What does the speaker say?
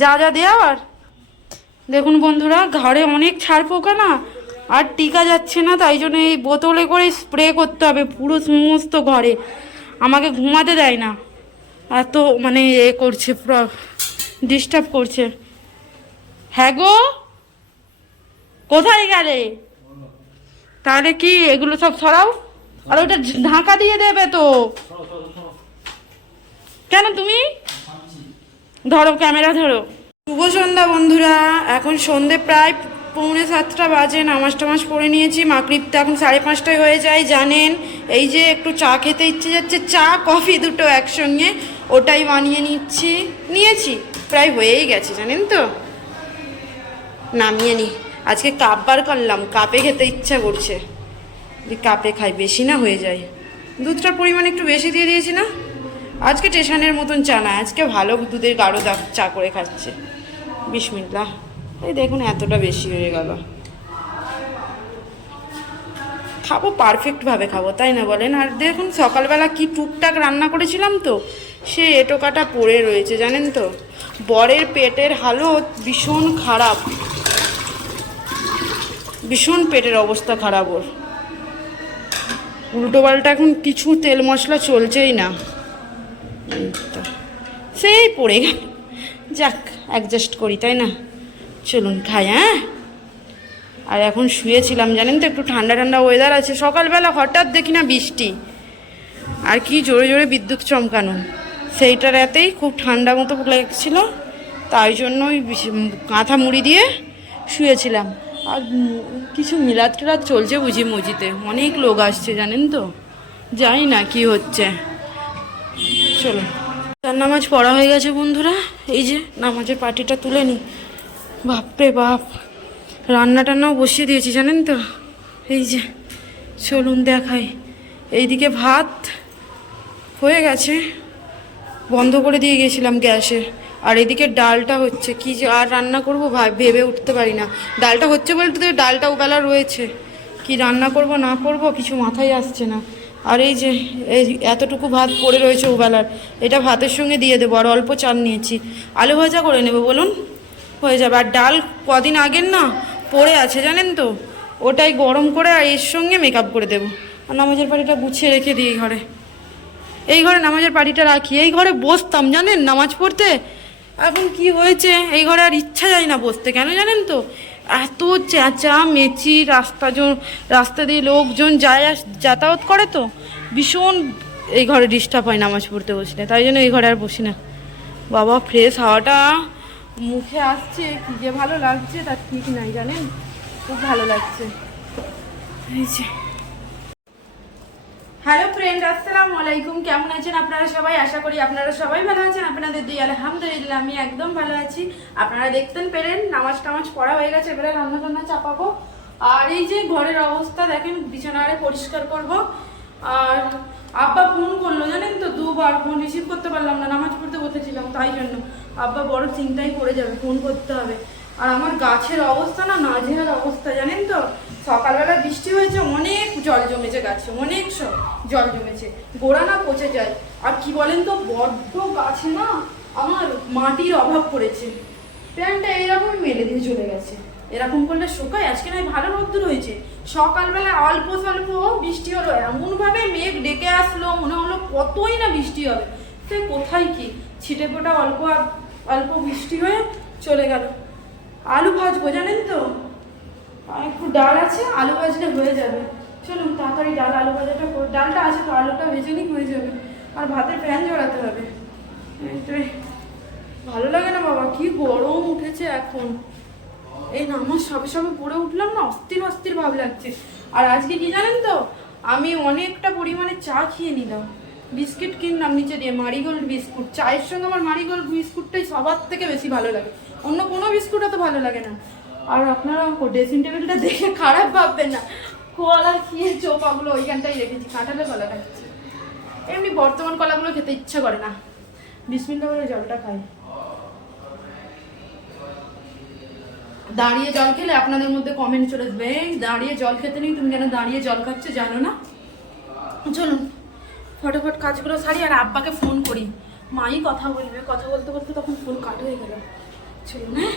যা যা দেওয়া আর দেখুন বন্ধুরা ঘরে অনেক ছাড় পোকা না, আর টিকা যাচ্ছে না, তাই জন্য এই বোতলে করে স্প্রে করতে হবে পুরো সমস্ত ঘরে। আমাকে ঘুমাতে দেয় না। এত মানে এ করছে ডিস্টার্ব করছে। হ্যাঁ গো? কোথায় গেলে? তাহলে কি এগুলো সব সরাও? আর ওটা ঢাকা দিয়ে দেবে তো। কেন তুমি? ধরো, ক্যামেরা ধরো। শুভ সন্ধ্যা বন্ধুরা, এখন সন্ধে প্রায় পৌনে সাতটা বাজে, নামাজ টামাজ পড়ে নিয়েছি মাকরিব তো এখন সাড়ে পাঁচটায় হয়ে যায়, জানেন? এই যে একটু চা খেতে ইচ্ছে যাচ্ছে, চা, কফি দুটো একসঙ্গে ওটাই বানিয়ে নিচ্ছি, নিয়েছি, প্রায় হয়েই গেছে, জানেন তো? নামিয়ে নি। আজকে কাপ বার করলাম, কাপে খেতে ইচ্ছা করছে। কাপে খাই, বেশি না হয়ে যায়। দুধটার পরিমাণ একটু বেশি দিয়ে দিয়েছি না? আজকে স্টেশনের মতন চা না, আজকে ভালো দুধের গাঢ় চা করে খাচ্ছে। বিসমিল্লা এই দেখুন এতটা বেশি হয়ে গেল। খাব পারফেক্টভাবে খাব, তাই না বলেন? আর দেখুন সকালবেলা কি টুকটাক রান্না করেছিলাম তো, সে এটোকাটা পড়ে রয়েছে, জানেন তো? বরের পেটের হালত ভীষণ খারাপ। ভীষণ পেটের অবস্থা খারাপ ওর। উল্টো পাল্টা এখন কিছু তেল মশলা চলছেই না। সেই পড়ে গেল। যাক অ্যাডজাস্ট করি, তাই না? চলুন, খাই হ্যাঁ? আর এখন শুয়েছিলাম, জানেন তো, একটু ঠান্ডা ঠান্ডা ওয়েদার আছে। সকালবেলা হঠাৎ দেখি না বৃষ্টি। আর কি জোরে জোরে বিদ্যুৎ চমকানো। সেইটার এতেই খুব ঠান্ডা মতো লাগছিল। তাই জন্য ওই কাঁথা মুড়ি দিয়ে শুয়েছিলাম। আর কিছু মিলাদ টিলাদ চলছে বুঝি মজিতে অনেক লোক আসছে, জানেন তো? জানি না কি হচ্ছে। চলো। তার নামাজ পড়া হয়ে গেছে বন্ধুরা। এই যে নামাজের পাটিটা তুলে নি। বাপরে বাপ। রান্না টান্নাও বসিয়ে দিয়েছি, জানেন তো? এই যে, চলুন দেখাই। এইদিকে ভাত হয়ে গেছে। বন্ধ করে দিয়ে গেছিলাম গ্যাসে। আর এদিকে ডালটা হচ্ছে। কি যে আর রান্না করব ভেবে উঠতে পারি না। ডালটা হচ্ছে বলতে ডালটা ওবেলা রয়েছে। কি রান্না করব না করব কিছু মাথায় আসছে না। আর এই যে, এই এতটুকু ভাত পড়ে রয়েছে ওবেলার, এটা ভাতের সঙ্গে দিয়ে দেবো, আর অল্প চাল নিয়েছি। আলু ভাজা করে নেব, বলুন? হয়ে যাবে। আর ডাল কদিন আগের না, পড়ে আছে, জানেন তো? ওটাই গরম করে আর এর সঙ্গে মেকআপ করে দেবো। আর নামাজের বাড়িটা গুছিয়ে রেখে দিই ঘরে। এই ঘরে নামাজের পাটিটা রাখি। এই ঘরে বসতাম, জানেন? নামাজ পড়তে। এখন কি হয়েছে? এই ঘরে আর ইচ্ছা যায় না বসতে। কেন জানেন তো? এত চেঁচা মেচি, রাস্তা রাস্তা দিয়ে লোকজন যায় যাতায়াত করে তো? ভীষণ এই ঘরে ডিস্টার্ব হয় নামাজ পড়তে বসি না তাই জন্য এই ঘরে আর বসি না। বাবা ফ্রেশ হাওয়াটা মুখে আসছে, কী যে ভালো লাগছে তার ঠিক নাই জানেন? খুব ভালো লাগছে। এই যে। হ্যালো ফ্রেন্ড আসসালামু আলাইকুম। কেমন আছেন আপনারা সবাই? আশা করি আপনারা সবাই ভালো আছেন। আপনাদের দিয়ে আলহামদুলিল্লাহ, আমি একদম ভালো আছি। আপনারা দেখতেন পেলেন, নামাজ টামাজ পড়া হয়ে গেছে, এবারে রান্না টান্না চাপাবো। আর এই যে ঘরের অবস্থা, দেখেন, বিছানারে পরিষ্কার করব। আর আব্বা ফোন করল, জানেন তো, দুবার ফোন রিসিভ করতে পারলাম না, নামাজ পড়তে বসেছিলাম, তাই জন্য। আব্বা বড় চিন্তাই পড়ে যাবে, ফোন করতে হবে। আর আমার গাছের অবস্থা না নাজেহাল অবস্থা, জানেন তো? সকালবেলা বৃষ্টি হয়েছে, অনেক জল জমেছে গাছে, অনেক জল জমেছে। গোড়া না পচে যায়। আর কি বলেন তো, বড্ড গাছে না আমার মাটির অভাব পড়েছে। প্যান্টটা এরকমই মেলে দিয়ে চলে গেছে। এরকম করলে শুকায়, আজকে নয়, ভালো রোদ্দুর হয়েছে। সকালবেলা অল্প স্বল্প বৃষ্টি হলো, এমনভাবে মেঘ ডেকে আসলো, মনে হলো কতই না বৃষ্টি হবে। সে কোথায় কি? ছিটে ফোটা অল্প অল্প বৃষ্টি হয়ে চলে গেল। আলু ভাজবো, জানেন তো? একটু ডাল আছে, আলু ভাজলে হয়ে যাবে। চলুন, তাড়াতাড়ি ডাল, আলু ভাজাটা ডালটা আছে তো, আলুটা ভেজে নিই হয়ে যাবে। আর ভাতের ফ্যান জড়াতে হবে। ভালো লাগে না বাবা, কি গরম উঠেছে এখন। এই নামাজ সবে সবে পড়ে উঠলাম না, অস্থির অস্থির ভাব লাগছে। আর আজকে কি জানেন তো, আমি অনেকটা পরিমাণে চা খেয়ে নিলাম। বিস্কিট কিনলাম নিচে দিয়ে, মারিগোল্ড বিস্কুট। চায়ের সঙ্গে আমার মারিগোল্ড বিস্কুটটাই সবার থেকে বেশি ভালো লাগে। অন্য কোনো বিস্কুট তো ভালো লাগে না। আর আপনারা ড্রেসিং টেবিলটা দেখে খারাপ ভাববেন না। কলা খেয়ে চোপাগুলো ওইখানটাই রেখেছি কাঁঠালে কলা খাচ্ছি। এমনি বর্তমান কলাগুলো খেতে ইচ্ছে করে না। বিসমিল্লা করে জলটা খাই। দাঁড়িয়ে জল খেলে আপনাদের মধ্যে কমেন্ট চলে আসবে। দাঁড়িয়ে জল খেতে নেই, তুমি কেন দাঁড়িয়ে জল খাচ্ছ জানো না? চলুন। ফটোফট কাজগুলো সারি আর আব্বাকে ফোন করি। মাই কথা বলবে, কথা বলতে বলতে তখন ফোন কাট হয়ে গেল। চলুন হ্যাঁ?